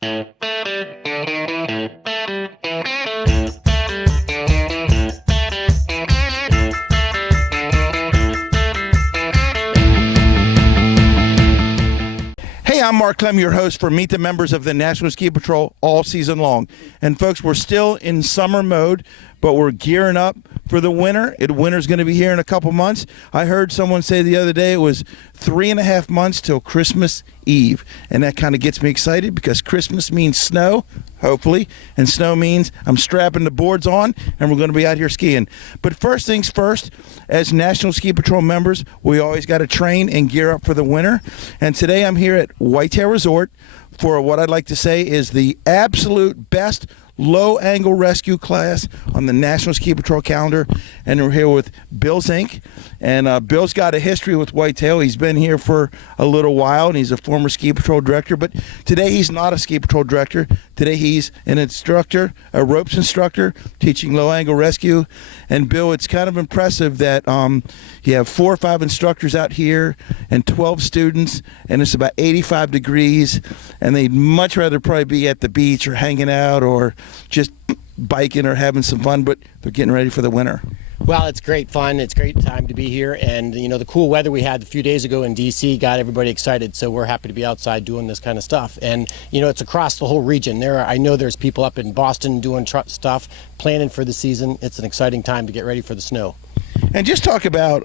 Hey, I'm Mark Clem, your host for Meet the Members of the National Ski Patrol all season long. And folks, we're still in summer mode, but we're gearing up for the winter. Winter's going to be here in a couple months. I heard someone say the other day it was 3.5 months till Christmas Eve. And that kind of gets me excited because Christmas means snow, hopefully, and snow means I'm strapping the boards on and we're going to be out here skiing. But first things first, as National Ski Patrol members, we always got to train and gear up for the winter. And today I'm here at Whitetail Resort for what I'd like to say is the absolute best low-angle rescue class on the National Ski Patrol calendar. And we're here with Bill Zink. And Bill's got a history with Whitetail. He's been here for a little while, and he's a former Ski Patrol director. But today he's not a Ski Patrol director. Today he's an instructor, a ropes instructor, teaching low-angle rescue. And Bill, it's kind of impressive that you have 4 or 5 instructors out here and 12 students, and it's about 85 degrees, and they'd much rather probably be at the beach or hanging out or just biking or having some fun, but they're getting ready for the winter. Well, it's great fun. It's a great time to be here. And, you know, the cool weather we had a few days ago in D.C. got everybody excited. So we're happy to be outside doing this kind of stuff. And, you know, it's across the whole region. I know there's people up in Boston doing stuff, planning for the season. It's an exciting time to get ready for the snow. And just talk about,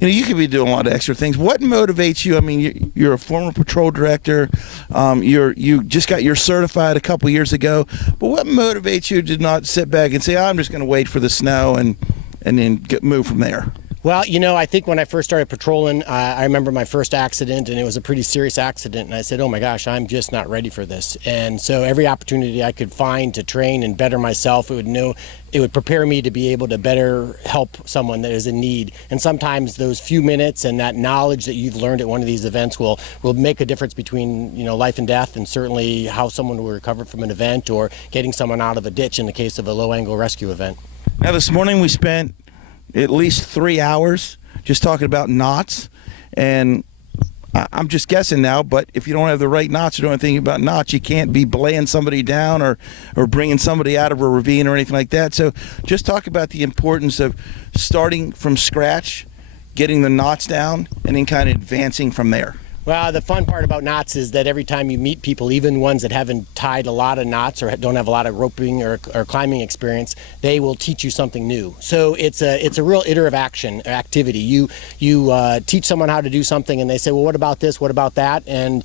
you could be doing a lot of extra things. What motivates you? I mean, you're a former patrol director. You just got your certified a couple years ago. But what motivates you to not sit back and say, I'm just going to wait for the snow and then move from there? Well, you know, I think when I first started patrolling, I remember my first accident, and it was a pretty serious accident, and I said, oh my gosh, I'm just not ready for this. And so every opportunity I could find to train and better myself, it would prepare me to be able to better help someone that is in need. And sometimes those few minutes and that knowledge that you've learned at one of these events will make a difference between, you know, life and death, and certainly how someone will recover from an event or getting someone out of a ditch in the case of a low-angle rescue event. Now, this morning we spent at least 3 hours just talking about knots, and I'm just guessing now, but if you don't have the right knots or don't think about knots, you can't be belaying somebody down or bringing somebody out of a ravine or anything like that. So just talk about the importance of starting from scratch, getting the knots down, and then kind of advancing from there. Well, the fun part about knots is that every time you meet people, even ones that haven't tied a lot of knots or don't have a lot of roping or climbing experience, they will teach you something new. So it's a real iterative activity. You teach someone how to do something, and they say, well, what about this? What about that? And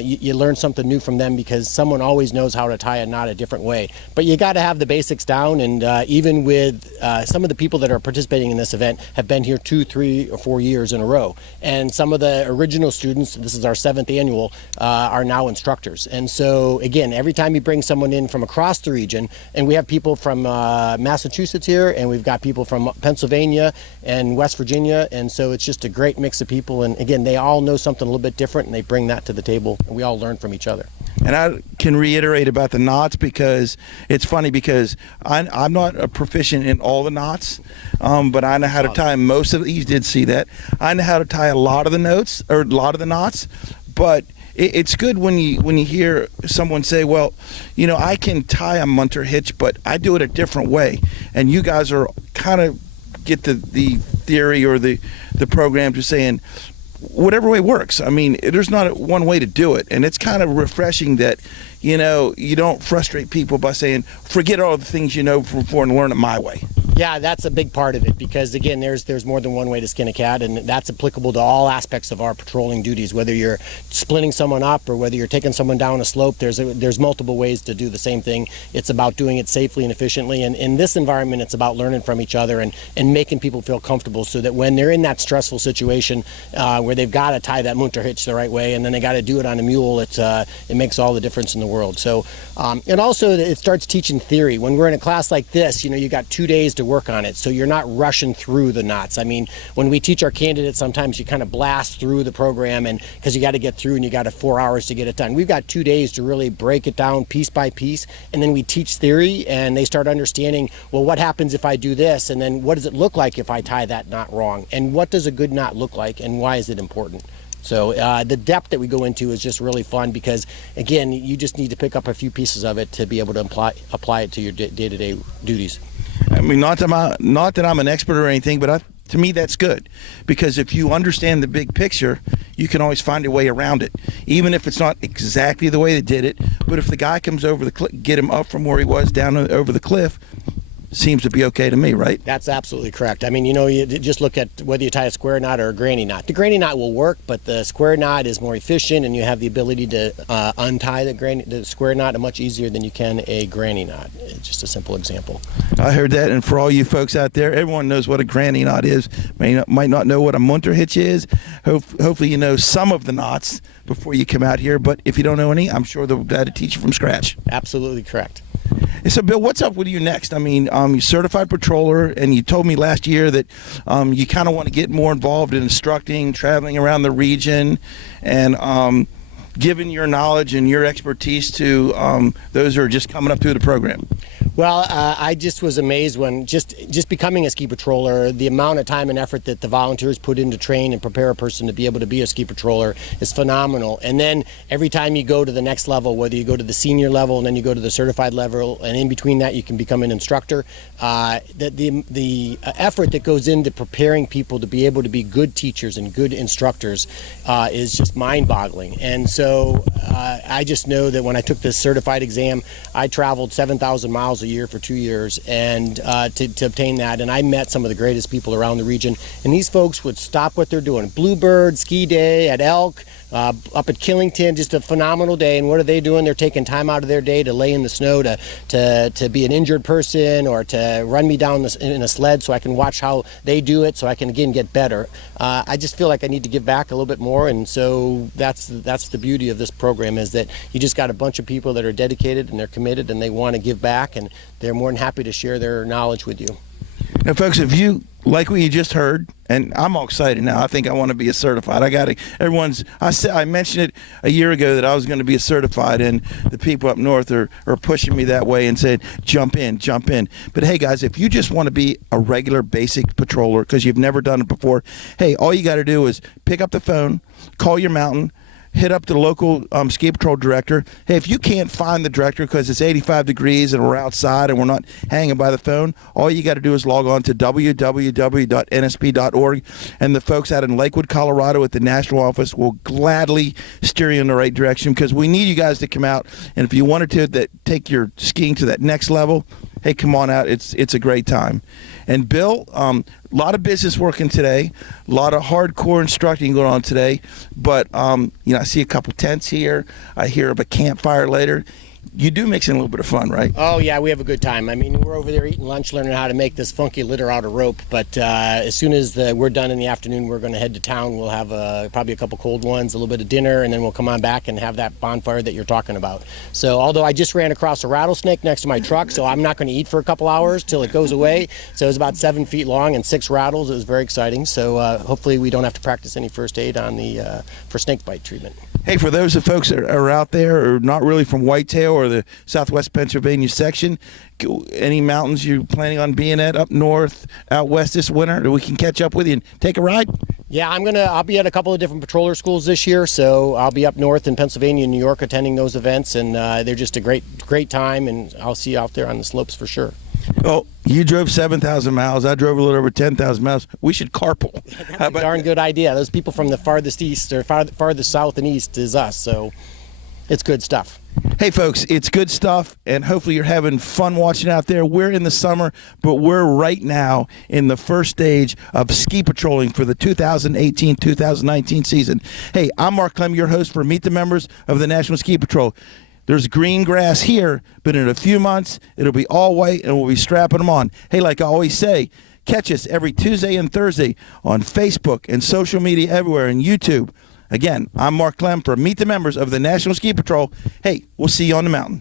you learn something new from them because someone always knows how to tie a knot a different way. But you got to have the basics down, and even with some of the people that are participating in this event have been here 2, 3, or 4 years in a row. And some of the original students, this is our 7th annual, are now instructors. And so again, every time you bring someone in from across the region, and we have people from Massachusetts here, and we've got people from Pennsylvania and West Virginia, and so it's just a great mix of people. And again, they all know something a little bit different, and they bring that to the table, and we all learn from each other. And I can reiterate about the knots because it's funny because I'm not a proficient in all the knots, but I know how to tie most of it. You did see that. I know how to tie a lot of the knots, but it's good when you hear someone say, well, you know, I can tie a munter hitch, but I do it a different way. And you guys are kind of get the theory or the program to saying, whatever way works. I mean, there's not one way to do it, and it's kind of refreshing that, you know, you don't frustrate people by saying, forget all the things you know from before and learn it my way. Yeah, that's a big part of it because, again, there's more than one way to skin a cat, and that's applicable to all aspects of our patrolling duties. Whether you're splitting someone up or whether you're taking someone down a slope, there's multiple ways to do the same thing. It's about doing it safely and efficiently, and in this environment, it's about learning from each other and making people feel comfortable so that when they're in that stressful situation where they've got to tie that munter hitch the right way and then they got to do it on a mule, it makes all the difference in the world. So, and also it starts teaching theory. When we're in a class like this, you know, you got 2 days to work on it, so you're not rushing through the knots. I mean, when we teach our candidates, sometimes you kind of blast through the program, and because you got to get through and you got 4 hours to get it done. We've got 2 days to really break it down piece by piece, and then we teach theory, and they start understanding, well, what happens if I do this, and then what does it look like if I tie that knot wrong, and what does a good knot look like, and why is it important? So the depth that we go into is just really fun because, again, you just need to pick up a few pieces of it to be able to apply it to your day-to-day duties. I mean, not that I'm an expert or anything, but to me that's good, because if you understand the big picture, you can always find a way around it, even if it's not exactly the way they did it. But if the guy comes over the cliff, get him up from where he was down over the cliff, seems to be okay to me, right? That's absolutely correct. I mean, you just look at whether you tie a square knot or a granny knot. The granny knot will work, but the square knot is more efficient, and you have the ability to untie the square knot much easier than you can a granny knot. It's just a simple example. I heard that, and for all you folks out there, everyone knows what a granny knot is. Might not know what a munter hitch is. Hopefully you know some of the knots before you come out here, but if you don't know any, I'm sure they're glad to teach you from scratch. Absolutely correct. So, Bill, what's up with you next? I mean, you're certified patroller, and you told me last year that you kind of want to get more involved in instructing, traveling around the region, and giving your knowledge and your expertise to those who are just coming up through the program. Well, I just was amazed when just becoming a ski patroller, the amount of time and effort that the volunteers put in to train and prepare a person to be able to be a ski patroller is phenomenal. And then every time you go to the next level, whether you go to the senior level and then you go to the certified level, and in between that you can become an instructor, the effort that goes into preparing people to be able to be good teachers and good instructors is just mind-boggling. And so I just know that when I took this certified exam, I traveled 7,000 miles a year for 2 years and to obtain that, and I met some of the greatest people around the region, and these folks would stop what they're doing. Bluebird, ski day at Elk, up at Killington, just a phenomenal day. And what are they doing? They're taking time out of their day to lay in the snow to be an injured person, or to run me down in a sled so I can watch how they do it, so I can again get better. I just feel like I need to give back a little bit more, and so that's the beauty of this program, is that you just got a bunch of people that are dedicated and they're committed and they want to give back, and they're more than happy to share their knowledge with you. Now, folks, if you like what you just heard, and I'm all excited now. I think I want to be a certified. I mentioned it a year ago that I was going to be a certified, and the people up north are pushing me that way and said, jump in. But hey, guys, if you just want to be a regular basic patroller because you've never done it before, hey, all you got to do is pick up the phone, call your mountain, hit up the local ski patrol director. Hey, if you can't find the director because it's 85 degrees and we're outside and we're not hanging by the phone, all you got to do is log on to www.nsp.org, and the folks out in Lakewood, Colorado at the national office will gladly steer you in the right direction, because we need you guys to come out. And if you wanted to take your skiing to that next level, hey, come on out. It's a great time. And Bill, a lot of business working today, a lot of hardcore instructing going on today, but I see a couple tents here. I hear of a campfire later. You do mix in a little bit of fun, right? Oh, yeah, we have a good time. I mean, we're over there eating lunch, learning how to make this funky litter out of rope. But as soon as we're done in the afternoon, we're going to head to town. We'll have probably a couple cold ones, a little bit of dinner, and then we'll come on back and have that bonfire that you're talking about. So although I just ran across a rattlesnake next to my truck, so I'm not going to eat for a couple hours till it goes away. So it was about 7 feet long and 6 rattles. It was very exciting. So hopefully we don't have to practice any first aid on for snake bite treatment. Hey, for those of folks that are out there or not really from Whitetail or the Southwest Pennsylvania section, any mountains you're planning on being at up north, out west this winter, that we can catch up with you and take a ride? Yeah, I'll be at a couple of different patroller schools this year, so I'll be up north in Pennsylvania and New York attending those events, and they're just a great time, and I'll see you out there on the slopes for sure. Well, you drove 7,000 miles. I drove a little over 10,000 miles. We should carpool. That's a darn good idea. Those people from the farthest east or farthest south and east is us, so it's good stuff. Hey, folks, it's good stuff, and hopefully you're having fun watching out there. We're in the summer, but we're right now in the first stage of ski patrolling for the 2018-2019 season. Hey, I'm Mark Clem, your host for Meet the Members of the National Ski Patrol. There's green grass here, but in a few months, it'll be all white, and we'll be strapping them on. Hey, like I always say, catch us every Tuesday and Thursday on Facebook and social media everywhere, and YouTube. Again, I'm Mark Clem for Meet the Members of the National Ski Patrol. Hey, we'll see you on the mountain.